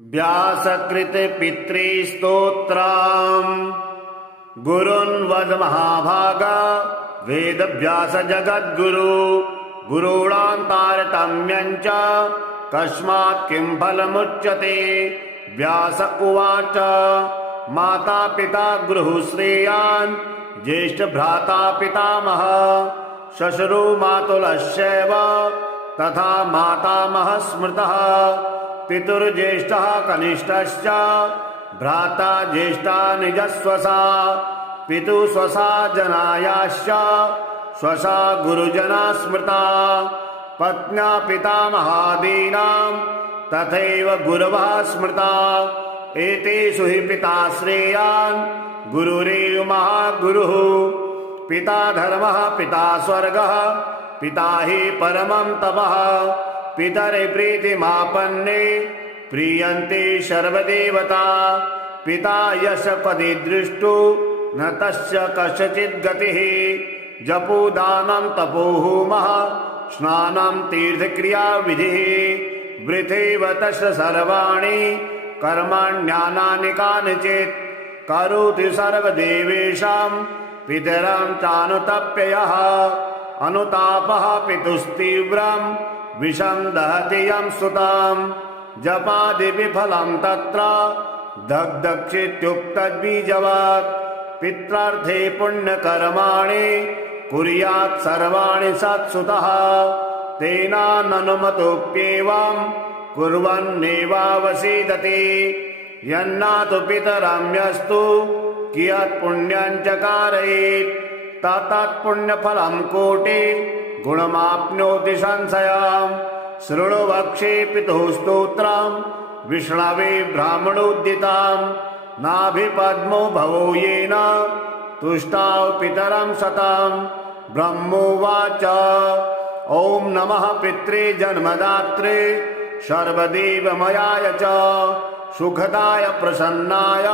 व्यासकृत पितृस्तोत्रम् गुरुन् वद महाभागा वेद व्यास जगद्गुरु गुरूणान्तारतम्यं च कस्मात् किं फलमुच्यते। व्यास उवाच माता पिता गृहुश्रेयान् ज्येष्ठ भ्राता पितामह श्वशुरो मातुलश्चैव तथा मातामहः स्मृतः। पितुर्ज्येष्ठः कनिष्ठश्च भ्राता ज्येष्ठा निजस्वसा पितुः स्वसा जनायाश्च स्वसा गुरुजना स्मृता। पत्न्या पितामहादीनां तथैव गुरवः स्मृता। एतेषु हि पिता श्रेयान् गुरुरेव महागुरुः। पिता धर्मः पिता स्वर्गः पिता हि परमं तपः। पितरि प्रीतिमापन्ने प्रीयन्ते सर्वदेवता। पिता यशपदि दृष्टो न तस्य कस्यचित् गतिः। जपो दानं तपो होमः स्नानं तीर्थक्रिया विधिः। वृथैव तस्य सर्वाणि कर्माण्यनानि कानिचित्। करोति सर्वदेवेषां पितरं चानुतप्ययः। अनुतापः पितुस्तीव्रं विषं दहति यं सुतां। जपादि विफलं तत्र दग्धक्षित्युक्तद्बीजवत्। पित्रार्थे पुण्यकर्माणि कुर्यात् सर्वाणि सत्सुतः। तेनाननुमतोऽप्येवं कुर्वन्नेवावसीदति। यन्नातु पितरं यस्तु कियत् पुण्यं च कारयेत् तत्पुण्यफलं कोटि गुणमाप्नोति संशयम्। शृणु वक्षे पितुः स्तोत्रं विष्णवे ब्राह्मणोद्दितं। नाभिपद्मो भवो येन तुष्टाव पितरं शतं। ब्रह्मोवाच ॐ नमः पित्रे जन्मदात्रे सर्वदेवमयाय च सुखदाय प्रसन्नाय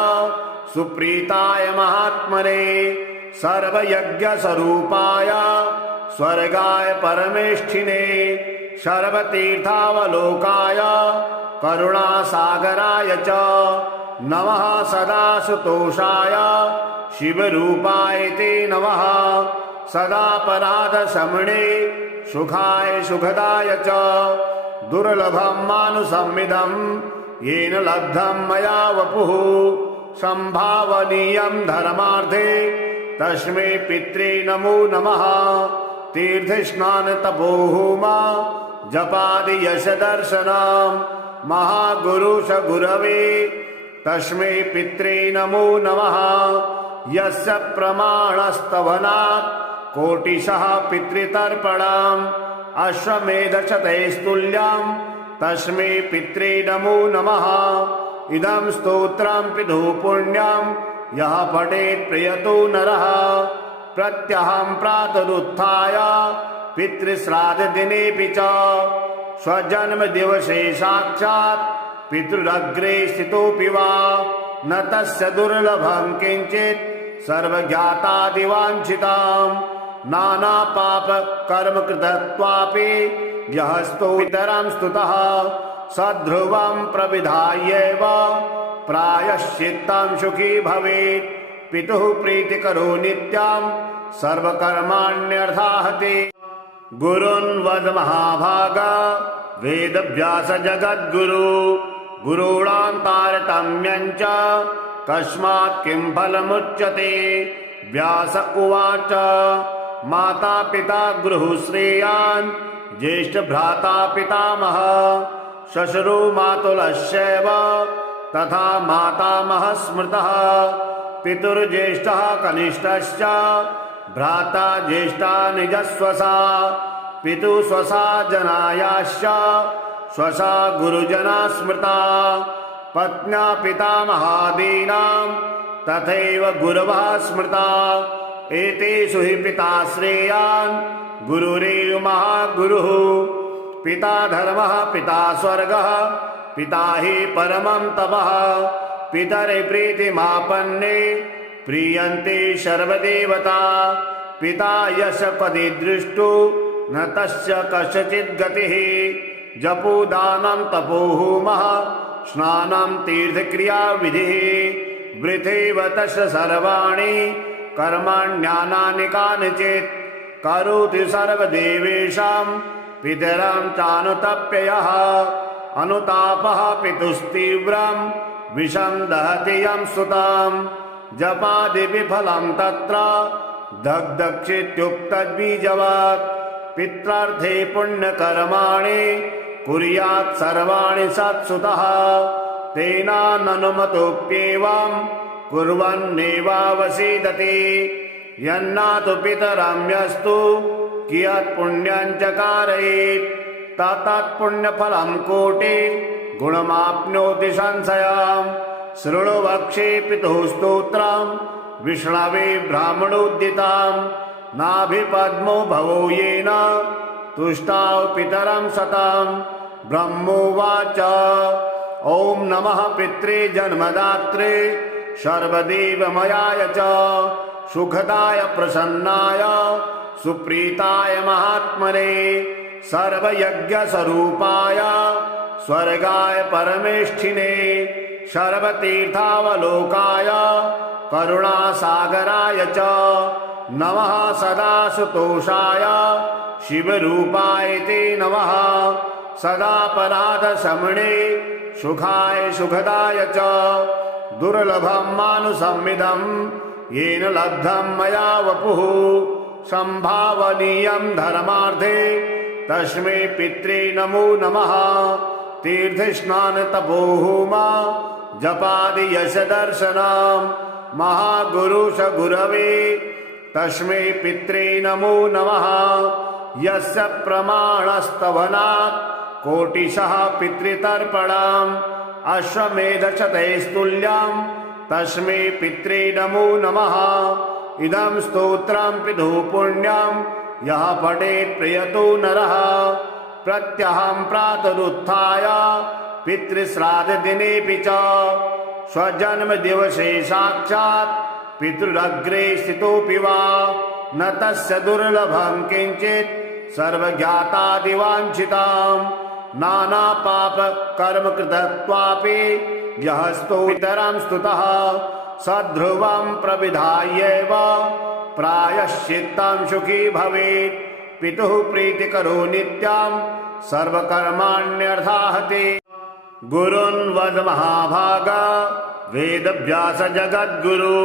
सुप्रीताय महात्मने सर्वयज्ञस्वरूपाय स्वर्गाय परमेष्ठिने सर्वतीर्थावलोकाय करुणासागराय च नमः। सदा सुतोषाय शिवरूपाय ते नमः। सदा पराधशमने सुखाय सुखदाय च दुर्लभं मानुषमिदं येन लब्धं मया वपुः। संभावनीयं धर्मार्थे तस्मै पित्रे नमो नमः। तीर्थस्नान तपो होम जपादि यश दर्शनम् महागुरु स गुरवे तस्मै पित्रे नमो नमः। यस्य प्रमाणस्तवनात् कोटिशः पितृतर्पणम् अश्वमेधशतैस्तुल्यं तस्मै पित्रे नमो नमः। इदं स्तोत्रं पितुः पुण्यं यः पठेत् प्रयतो नरः। प्रत्यहं प्रातरुत्थाय पितृश्राद्धदिनेऽपि च स्वजन्मदिवसे साक्षात् पितृरग्रे स्थितोऽपि वा न तस्य दुर्लभं किञ्चित् सर्वज्ञातादिवाञ्छिताम्। नानापापकर्मकृतत्वापि यः स्तोत्रं स्तुतः सध्रुवं प्रविधायैव प्रायश्चित्तं सुखी भवेत्। पितुः प्रीतिकरो नित्यं सर्वकर्माण्यर्थाहते। गुरुन् वद महाभागा वेद व्यास जगद्गुरु गुरूणान्तारतम्यं च कस्मात् किं फलमुच्यते। व्यास उवाच माता पिता गृहुश्रेयान् ज्येष्ठ भ्राता पितामह श्वशुरो मातुलश्चैव तथा मातामहः स्मृतः। पितुर्ज्येष्ठः कनिष्ठश्च भ्राता ज्येष्ठा निजस्वसा पितुः स्वसा जनायाश्च स्वसा गुरुजना स्मृता। पत्न्या पितामहादीनां तथैव गुरवः स्मृता। एतेषु हि पिता श्रेयान् गुरुरेव महागुरुः। पिता धर्मः पिता स्वर्गः पिता हि परमं तपः। पितरि प्रीतिमापन्ने प्रीयन्ते सर्वदेवता। पिता यशपदि दृष्टो न तस्य कस्यचित् गतिः। जपो दानं तपो होमः स्नानं तीर्थक्रियाविधिः वृथैव तस्य सर्वाणि कर्माण्यानानि कानिचित् करोति सर्वदेवेषां पितरं चानुतप्ययः अनुतापः पितुस्तीव्रं विषं दहति यं सुतां जपादिविफलं तत्र दग्धक्षित्युक्तद्बीजवत् पित्रार्थे पुण्यकर्माणि कुर्यात् सर्वाणि सत्सुतः तेनाननुमतोऽप्येवं कुर्वन्नेवावसीदति यन्नातु पितरं यस्तु कियत् पुण्यं च कारयेत् तत्पुण्यफलं कोटि गुणमाप्नोति संशयम् शृणु वक्षे पितुः स्तोत्रं विष्णवे ब्राह्मणोद्दितं नाभिपद्मो भवो येन तुष्टाव पितरं सतं ब्रह्मोवाच ॐ नमः पित्रे जन्मदात्रे सर्वदेवमयाय च सुखदाय प्रसन्नाय सुप्रीताय महात्मने सर्वयज्ञस्वरूपाय स्वर्गाय परमेष्ठिने सर्वतीर्थावलोकाय करुणासागराय च नमः सदा सुतोषाय शिवरूपाय ते नमः सदापराधशमने सुखाय सुखदाय च दुर्लभं मानुषमिदं येन लब्धं मया वपुः संभावनीयं धर्मार्थे तस्मै पित्रे नमो नमः तीर्थस्नानतपोहोम जपादि यश दर्शनं महागुरुश गुरवे तस्मै पित्रे नमो नमः यस्य प्रमाणस्तवनात् कोटिशः पितृतर्पणम् अश्वमेधशतैस्तुल्यं तस्मै पित्रे नमो नमः इदं स्तोत्रं पितुः पुण्यं यः पठेत् प्रयतो नरः प्रत्यहं प्रातरुत्थाय पितृश्राद्धदिनेऽपि च स्वजन्मदिवसे साक्षात् पितृरग्रे स्थितोऽपि वा न तस्य दुर्लभं किञ्चित् सर्वज्ञातादिवाञ्छितां नानापापकर्मकृतत्वापि यः स्तोत्रं स्तुतः सध्रुवं प्रविधायैव प्रायश्चित्तं सुखी भवेत् पितुः प्रीतिकरो नित्यं सर्वकर्माण्यर्थाहते गुरुन् वद महाभागा वेदव्यास जगद्गुरु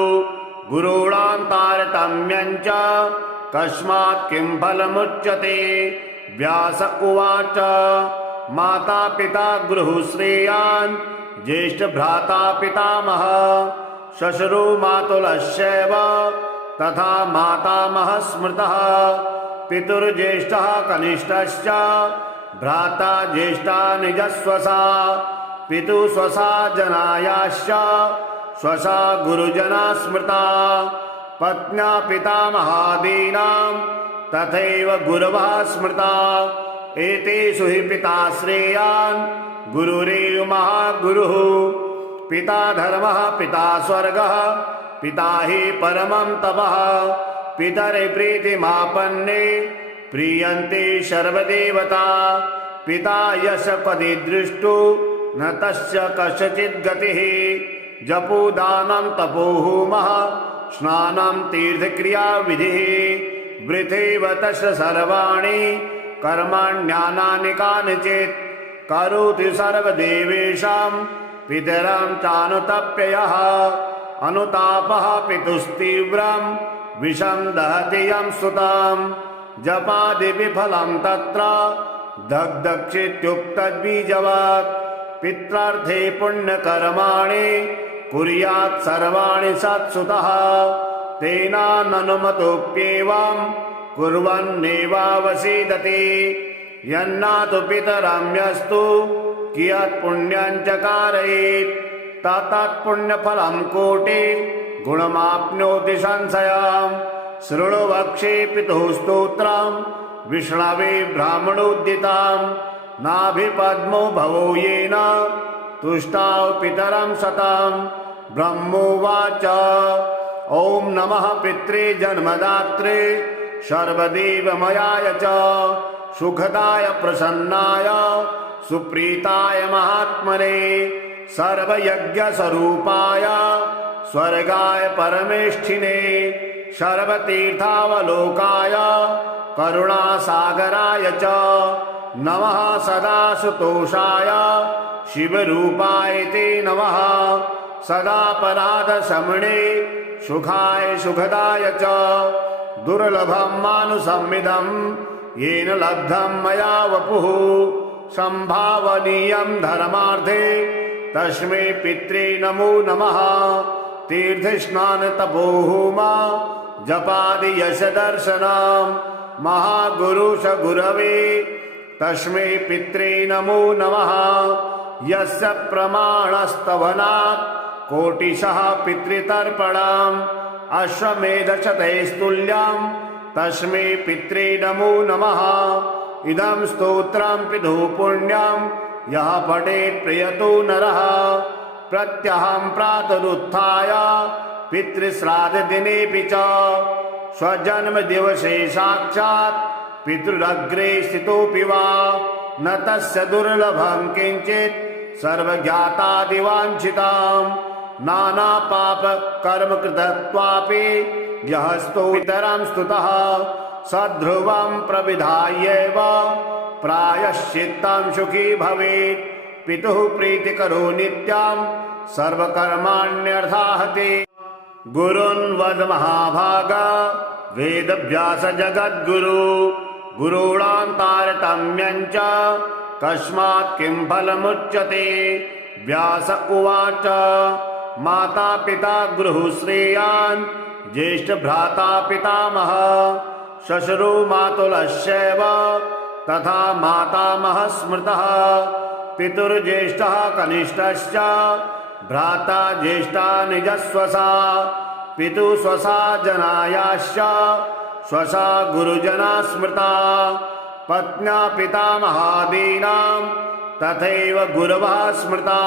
गुरूणां तारतम्यं च कस्मात् किं फलमुच्यते व्यास उवाच माता पिता गृहुश्रेयान् ज्येष्ठभ्राता पितामह श्वशुरो मातुलश्चैव तथा मातामहः स्मृतः पितुर्ज्येष्ठः कनिष्ठश्च भ्राता ज्येष्ठा निजस्वसा पितुः स्वसा जनायाश्च स्वसा गुरुजना स्मृता पत्न्या पितामहादीनां तथैव गुरवः स्मृता एतेषु हि पिता श्रेयान् गुरुरेव महागुरुः पिता धर्मः पिता स्वर्गः पिता हि परमं तपः पितरि प्रीतिमापन्ने प्रीयन्ते सर्वदेवता पिता यश पदि दृष्टो न तस्य कस्यचित् गतिः जपो दानं तपो होमः स्नानं तीर्थक्रियाविधिः वृथैव तस्य सर्वाणि कर्माण्यानानि कानिचित् करोति सर्वदेवेषां पितरं चानुतप्ययः अनुतापः पितुस्तीव्रं विषं दहति यं सुतां जपादिविफलं तत्र दग्धक्षित्युक्तद्बीजवत् पित्रार्थे पुण्यकर्माणि कुर्यात् सर्वाणि सत्सुतः तेनाननुमतोऽप्येवं कुर्वन्नेवावसीदति यन्नातु पितरं यस्तु कियत् पुण्यं च कारयेत् तत्पुण्यफलं कोटि गुणमाप्नोति संशयम् शृणु वक्षे पितुः स्तोत्रं विष्णवे ब्राह्मणोद्दितं नाभिपद्मो भवो येन तुष्टाव पितरं सतं ब्रह्मोवाच ॐ नमः पित्रे जन्मदात्रे सर्वदेवमयाय च सुखदाय प्रसन्नाय सुप्रीताय महात्मने सर्वयज्ञस्वरूपाय स्वर्गाय परमेष्ठिने सर्वतीर्थावलोकाय करुणासागराय च नमः सदा सुतोषाय शिवरूपाय ते नमः सदापराधशमने सुखाय सुखदाय च दुर्लभं मानुषमिदं येन लब्धं मया वपुः संभावनीयं धर्मार्थे तस्मै पित्रे नमो नमः तीर्थस्नानतपोहोमा जपादि यश दर्शनम् महागुरुश गुरवे तस्मै पित्रे नमो नमः यस्य प्रमाणस्तवनात् कोटिशः पितृतर्पणम् अश्वमेधशतैस्तुल्यं तस्मै पित्रे नमो नमः इदं स्तोत्रं पितुः पुण्यं यः पठेत् प्रयतो नरः प्रत्यहं प्रातरुत्थाय पितृश्राद्धदिनेऽपि च स्वजन्मदिवसे साक्षात् पितृरग्रे स्थितोऽपि वा न तस्य दुर्लभं किञ्चित् सर्वज्ञातादिवाञ्छिताम् नानापापकर्मकृतत्वापि यः स्तोत्रं स्तुतः सध्रुवं प्रविधायैव प्रायश्चित्तं सुखी भवेत् पितुः प्रीतिकरो नित्यं सर्वकर्माण्यर्थाहते गुरुन् वद महाभागा वेदव्यास जगद्गुरु गुरूणां तारतम्यं च कस्मात् किं फलमुच्यते व्यास उवाच माता पिता गृहुश्रेयान् ज्येष्ठ भ्राता पितामह श्वशुरो मातुलश्चैव तथा मातामहः स्मृतः पितुर्ज्येष्ठः कनिष्ठश्च भ्राता ज्येष्ठा निजस्वसा पितुः स्वसा जनायाश्च स्वसा गुरुजना स्मृता पत्न्या पितामहादीनां तथैव गुरवः स्मृता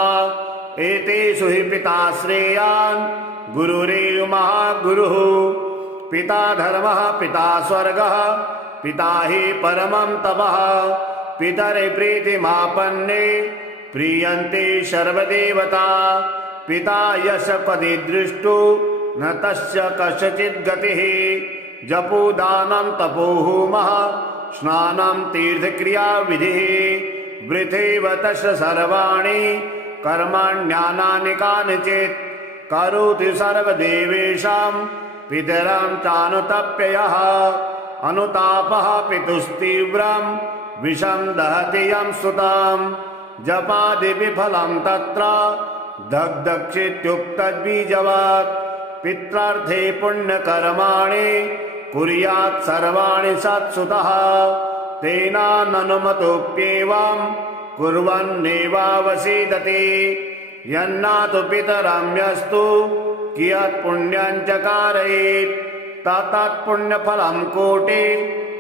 एतेषु हि पिता श्रेयान् गुरुरेव महागुरुः पिता धर्मः पिता स्वर्गः पिता हि परमं तपः पितरि प्रीतिमापन्ने प्रीयन्ते सर्वदेवता पिता यशपदि दृष्टो न तस्य कस्यचित् गतिः जपो दानं तपोहोमः स्नानं तीर्थक्रियाविधिः वृथैव तस्य सर्वाणि कर्माण्यानानि कानिचित् करोति सर्वदेवेषां पितरं चानुतप्ययः अनुतापः पितुस्तीव्रं विषं दहति यं सुतं जपादिविफलं तत्र दग्धक्षित्युक्तद्बीजवत् पित्रार्थे पुण्यकर्माणि कुर्यात् सर्वाणि सत्सुतः तेनाननुमतोऽप्येवं कुर्वन्नेवावसीदति यन्नातु पितरं यस्तु कियत् पुण्यं च कारयेत् तत्पुण्यफलं कोटि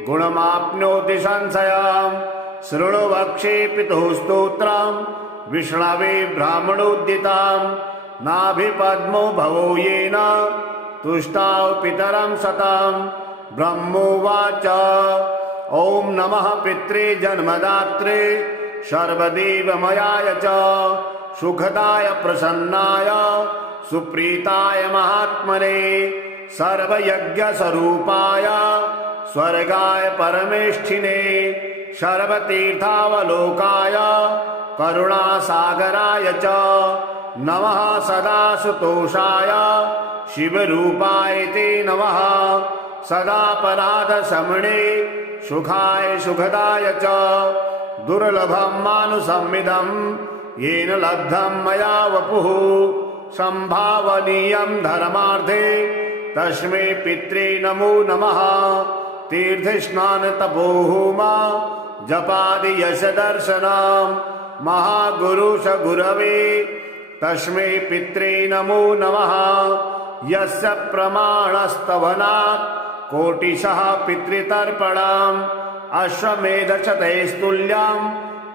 गुणमाप्नोति संशयम् शृणु वक्षे पितुः स्तोत्रं विष्णवे ब्राह्मणोद्दितं नाभिपद्मो भवो येन तुष्टाव पितरं सतं ब्रह्मोवाच ॐ नमः पित्रे जन्मदात्रे सर्वदेवमयाय च सुखदाय प्रसन्नाय सुप्रीताय महात्मने सर्वयज्ञस्वरूपाय स्वर्गाय परमेष्ठिने सर्वतीर्थावलोकाय करुणासागराय च नमः सदा सुतोषाय शिवरूपाय ते नमः सदापराधशमने सुखाय सुखदाय च दुर्लभं मानुषमिदं येन लब्धं मया वपुः संभावनीयं धर्मार्थे तस्मै पित्रे नमो नमः तीर्थस्नानतपोहोमा जपादि यश दर्शनम् महागुरुश गुरवे तस्मै पित्रे नमो नमः यस्य प्रमाणस्तवनात् कोटिशः पितृतर्पणम् अश्वमेधशतैस्तुल्यं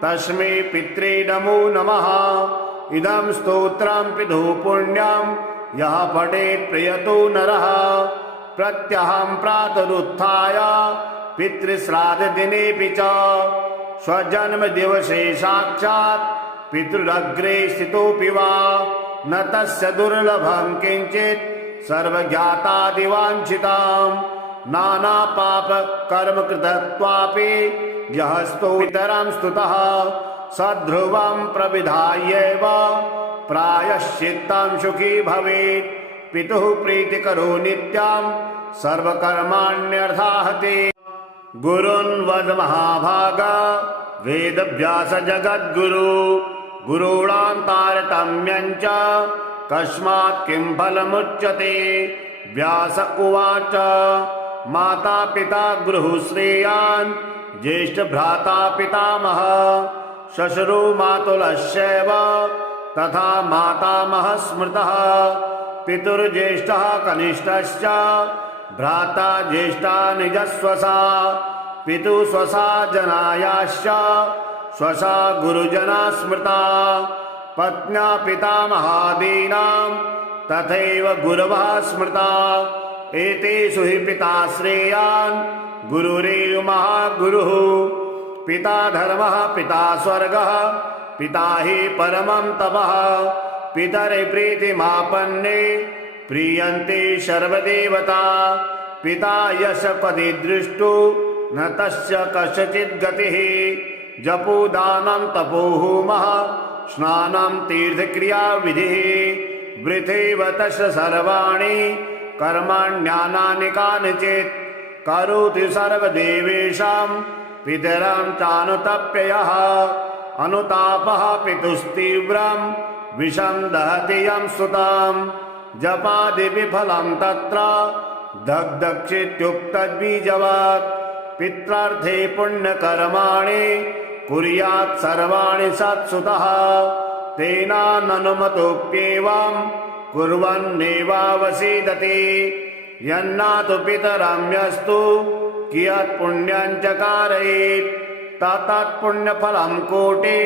तस्मै पित्रे नमो नमः इदं स्तोत्रं पितुः पुण्यं यः पठेत् प्रयतो नरः प्रत्यहं प्रातरुत्थाय पितृश्राद्धदिनेऽपि च स्वजन्मदिवसे साक्षात् पितृरग्रे स्थितोऽपि वा न तस्य दुर्लभं किञ्चित् सर्वज्ञातादिवाञ्छिताम् नानापापकर्मकृतत्वापि यहस्तो पितरं स्तुतः सध्रुवं प्रविधायैव प्रायश्चित्तं सुखी भवेत्। पितुः प्रीतिकरो नित्यं सर्वकर्माण्यर्थाहते। गुरुन् वद महाभाग वेदव्यास जगद्गुरु गुरूणां तारतम्यं च कस्मात् किं फलमुच्यते। व्यास उवाच माता पिता गुरुः श्रेयान् ज्येष्ठ भ्राता पितामह श्वशुरो मातुलश्चैव तथा मातामहः स्मृतः। पितुर्ज्येष्ठः कनिष्ठश्च भ्राता ज्येष्ठा निजस्वसा पितुः स्वसा जनायाश्च स्वसा गुरुजना स्मृता। पत्न्या पितामहादीनां तथैव गुरवः स्मृता। एतेषु हि पिता श्रेयान् गुरुरेव महागुरुः। पिता धर्मः पिता स्वर्गः पिता हि परमं तपः। पितरि प्रीतिमापन्ने प्रीयन्ते सर्वदेवता। पिता यशपदि दृष्टो न तस्य कस्यचित् गतिः। जपो दानं तपो होमः स्नानं तीर्थक्रिया विधिः। वृथैव तस्य सर्वाणि कर्माण्यानानि कानिचित् करोति सर्वदेवेषां पितरं चानुतप्ययः। अनुतापः पितुस्तीव्रं विषं दहति यं सुतां। जपादि विफलं तत्र दग्धक्षित्युक्तद्बीजवत्। पित्रार्थे पुण्यकर्माणि कुर्यात् सर्वाणि सत्सुतः। तेनाननुमतोऽप्येवं कुर्वन्नेवावसीदति। यन्नातु पितरं यस्तु कियत् पुण्यं च कारयेत् तत्पुण्यफलं कोटि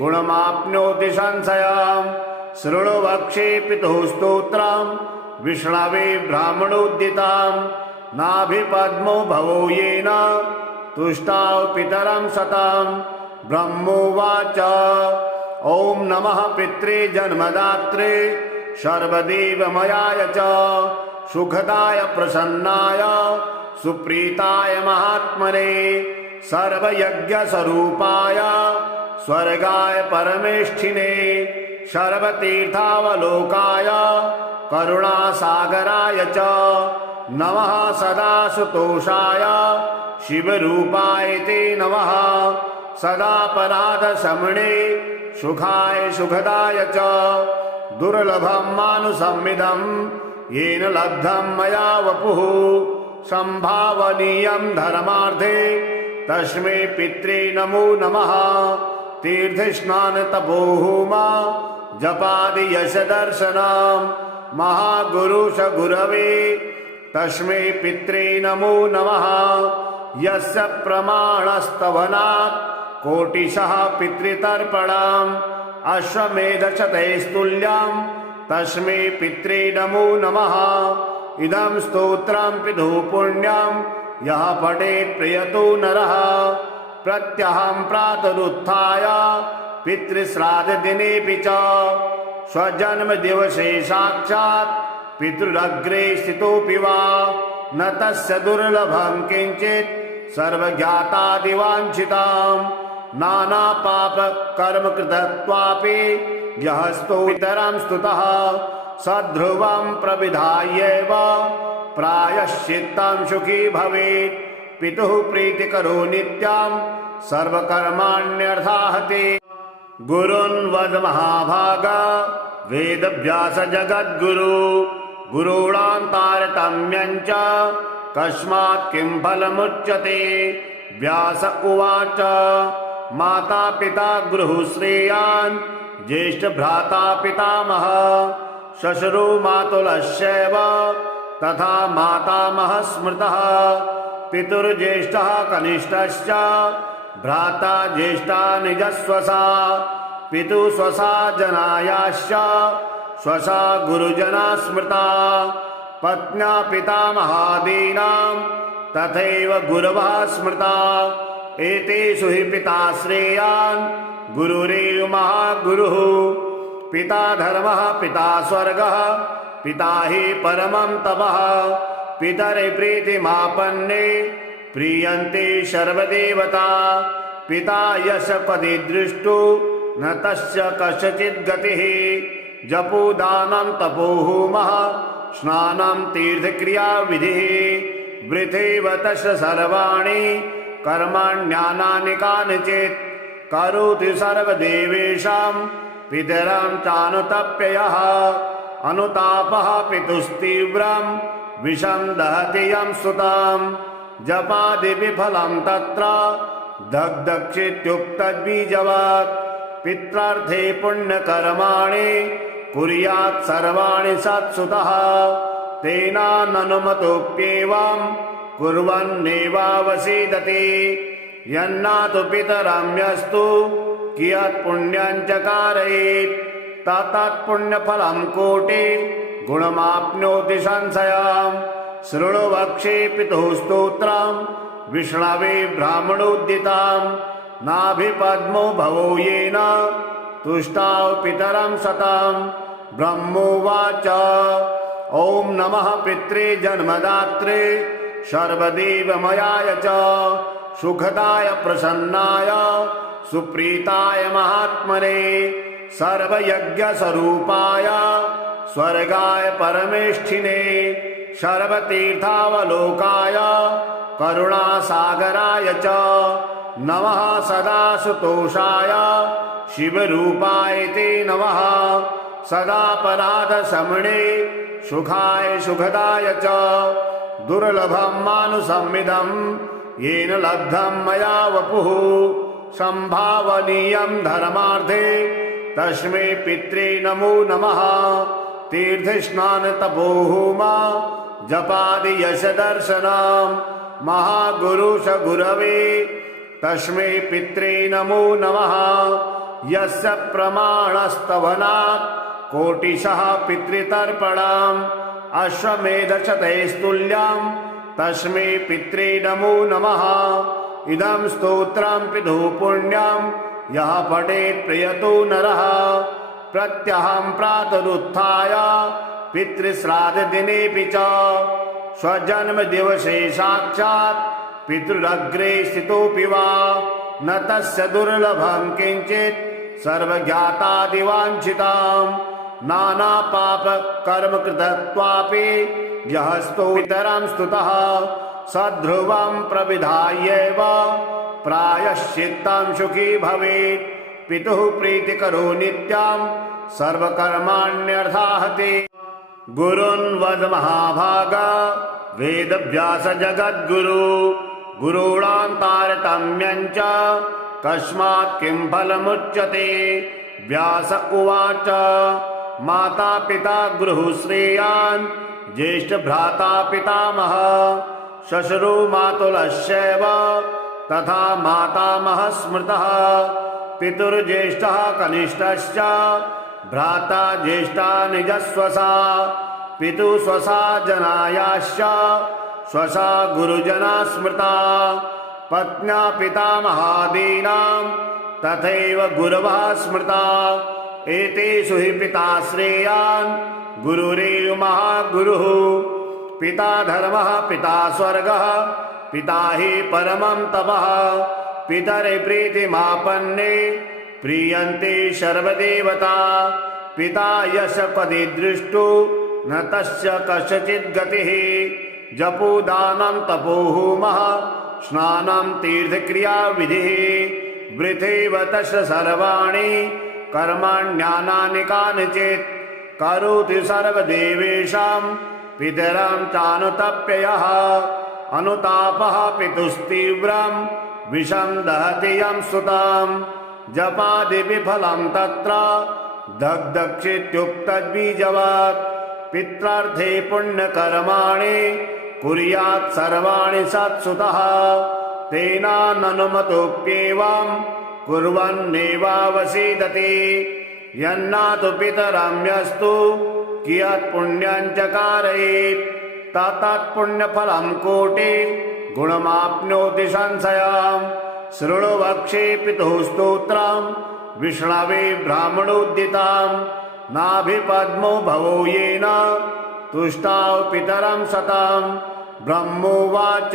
गुणमाप्नोति संशयम्। शृणु वक्षे पितुः स्तोत्रं विष्णवे ब्राह्मणोद्दितं। नाभिपद्मो भवो येन तुष्टाव पितरं सतं। ब्रह्मोवाच ॐ नमः पित्रे जन्मदात्रे सर्वदेवमयाय च सुखदाय प्रसन्नाय सुप्रीताय महात्मने सर्वयज्ञस्वरूपाय स्वर्गाय परमेष्ठिने सर्वतीर्थावलोकाय करुणासागराय च नमः। सदा सुतोषाय शिवरूपाय ते नमः। सदापराधशमने सुखाय सुखदाय च दुर्लभं मानुषमिदं येन लब्धं मया वपुः। संभावनीयं धर्मार्थे तस्मै पित्रे नमो नमः। तीर्थस्नान तपोहोम जपादि यश दर्शनं महागुरु स गुरवे तस्मै पित्रे नमो नमः। यस्य प्रमाणस्तवनात् कोटिशः पितृतर्पणम् अश्वमेधशतैस्तुल्यं तस्मै पित्रे नमो नमः। इदं स्तोत्रं पितुः पुण्यं यः पठेत् प्रयतो नरः। प्रत्यहं प्रातरुत्थाय पितृश्राद्धदिनेऽपि च स्वजन्मदिवसे साक्षात् पितृरग्रे स्थितोऽपि वा न तस्य दुर्लभं किञ्चित् सर्वज्ञातादिवाञ्छिताम्। नानापापकर्मकृतत्वापि यहस्तो पितरं स्तुतः सध्रुवं प्रविधायैव प्रायश्चित्तं सुखी भवेत्। पितुः प्रीतिकरो नित्यं सर्वकर्माण्यर्थाहते। गुरुन् वद महाभाग वेदव्यास जगद्गुरु गुरूणां तारतम्यं च कस्मात् किं फलमुच्यते। व्यास उवाच माता पिता गुरुः श्रेयान् ज्येष्ठ भ्राता पितामह श्वशुरो मातुलश्चैव तथा मातामहः स्मृतः। पितुर्ज्येष्ठः कनिष्ठश्च भ्राता ज्येष्ठा निजस्वसा पितुः स्वसा जनायाश्च स्वसा गुरुजना स्मृता। पत्न्या पितामहादीनां तथैव गुरवः स्मृता। एतेषु हि पिता श्रेयान् गुरुरेव महागुरुः पिता धर्मः पिता स्वर्गः पिता हि परमं तपः पितरि प्रीतिमापन्ने प्रीयन्ते सर्वदेवता पिता यश पदि दृष्टो न तस्य कस्यचित् गतिः जपो दानं तपो होमः स्नानं तीर्थक्रिया विधिः वृथैव तस्य सर्वाणि कर्माण्यानानि कानिचित् करोति सर्वदेवेषां पितरां चानुतप्ययः अनुतापः पितुस्तीव्रं विषं दहति यं सुतां जपादि विफलं तत्र दग्धक्षित्युक्तद्बीजवत् पित्रार्थे पुण्यकर्माणि कुर्यात् सर्वाणि सत्सुतः तेनाननुमतोऽप्येवं कुर्वन्नेवावसीदति यन्नातु पितरं यस्तु कियत् पुण्यं च कारयेत् तत्पुण्यफलं कोटि गुणमाप्नोति संशयम् शृणु वक्षे पितुः स्तोत्रं विष्णवे ब्राह्मणोद्दितं नाभिपद्मो भवो येन तुष्टाव पितरं सतं ब्रह्मोवाच ॐ नमः पित्रे जन्मदात्रे सर्वदेवमयाय च सुखदाय प्रसन्नाय सुप्रीताय महात्मने सर्वयज्ञस्वरूपाय स्वर्गाय परमेष्ठिने सर्वतीर्थावलोकाय करुणासागराय च नमः सदा सुतोषाय शिवरूपाय ते नमः सदा पराधशमने सुखाय सुखदाय च दुर्लभं मानुषमिदं येन लब्धं मया वपुः संभावनीयं धर्मार्थे तस्मै पित्रे नमो नमः तीर्थस्नान तपोहोम जपादि यश दर्शनं महागुरु स गुरवे तस्मै पित्रे नमो नमः यस्य प्रमाणस्तवनात् कोटिशः पितृतर्पणम् अश्वमेधशतैस्तुल्यं तस्मै पित्रे नमो नमः इदं स्तोत्रं पितुः पुण्यं यः पठेत् प्रयतो नरः प्रत्यहं प्रातरुत्थाय पितृश्राद्धदिनेऽपि च स्वजन्मदिवसे साक्षात् पितृरग्रे स्थितोऽपि वा न तस्य दुर्लभं किञ्चित् सर्वज्ञातादिवाञ्छितां नानापापकर्मकृतत्वापि यः स्तोत्रं स्तुतः सध्रुवं प्रविधायैव प्रायश्चित्तं सुखी भवेत् पितुः प्रीतिकरो नित्यं सर्वकर्माण्यर्थाहते गुरुन् वद महाभागा वेदव्यास जगद्गुरु गुरूणां तारतम्यं च कस्मात् किं फलमुच्यते व्यास उवाच माता पिता गुरुः श्रेयान् ज्येष्ठ भ्राता पितामह श्वशुरो मातुलश्चैव तथा मातामहः स्मृतः पितुर्ज्येष्ठः कनिष्ठश्च भ्राता ज्येष्ठा निजस्वसा पितुः स्वसा जनायाश्च स्वसा गुरुजना स्मृता पत्न्या पितामहादीनां तथैव गुरवः स्मृता एतेषु हि पिता श्रेयान् गुरुरेव महागुरुः पिता धर्मः पिता स्वर्गः पिता हि परमं तपः पितरि प्रीतिमापन्ने प्रीयन्ते सर्वदेवता पिता यश पदि दृष्टो न तस्य कस्यचित् गतिः जपो दानं तपो होमः स्नानं तीर्थक्रिया विधिः वृथैव तस्य सर्वाणि कर्माण्यानानि कानिचित् करोति सर्वदेवेषां पितरां चानुतप्ययः अनुतापः पितुस्तीव्रं विषं दहति यं सुतां जपादि विफलं तत्र दग्धक्षित्युक्तद्बीजवत् पित्रार्थे पुण्यकर्माणि कुर्यात् सर्वाणि सत्सुतः तेनाननुमतोऽप्येवं कुर्वन्नेवावसीदति यन्नातु पितरं यस्तु कियत् पुण्यं च कारयेत् तत्पुण्यफलं कोटि गुणमाप्नोति संशयम् शृणु वक्षे पितुः स्तोत्रं विष्णवे ब्राह्मणोद्दितां नाभिपद्मो भवो येन तुष्टाव पितरं सतां ब्रह्मोवाच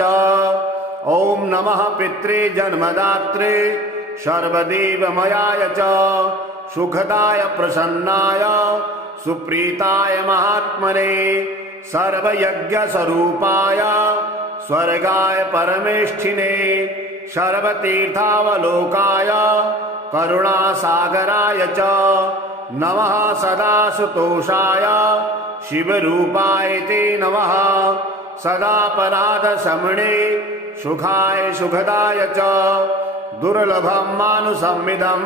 ॐ नमः पित्रे जन्मदात्रे सर्वदेवमयाय च सुखदाय प्रसन्नाय सुप्रीताय महात्मने सर्वयज्ञस्वरूपाय स्वर्गाय परमेष्ठिने सर्वतीर्थावलोकाय करुणासागराय च नमः सदा सुतोषाय शिवरूपाय ते नमः सदापराधशमने सुखाय सुखदाय च दुर्लभं मानुषमिदं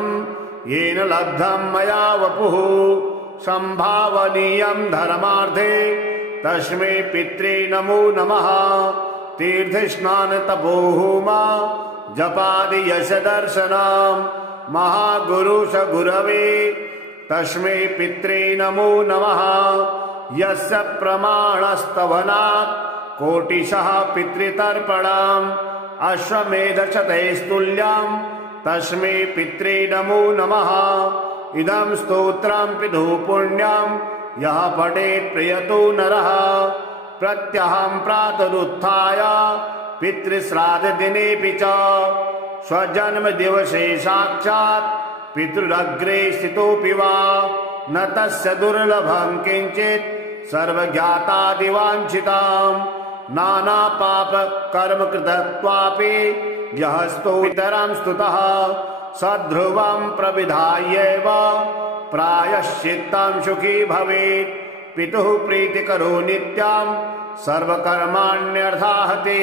येन लब्धं मया वपुः संभावनीयं धर्मार्थे तस्मै पित्रे नमो नमः तीर्थस्नान तपोहोमा जपादि यश दर्शनं महागुरुष गुरवे तस्मै पित्रे नमो नमः यस्य प्रमाणस्तवनात् कोटिशः पितृतर्पणम् अश्वमेधशतैस्तुल्यं तस्मै पित्रे नमो नमः इदं स्तोत्रं पितुः पुण्यं यः पठेत् प्रयतो नरः प्रत्यहं प्रातरुत्थाय पितृश्राद्धदिनेऽपि च स्वजन्मदिवसे साक्षात् पितृरग्रे स्थितोऽपि वा न तस्य दुर्लभं किञ्चित् सर्वज्ञातादिवाञ्छिताम् नानापापकर्मकृतत्वापि यः स्तोत्रं स्तुतः सध्रुवं प्रविधायैव प्रायश्चित्तं सुखी भवेत् पितुः प्रीतिकरो नित्यं सर्वकर्माण्यर्थाहते।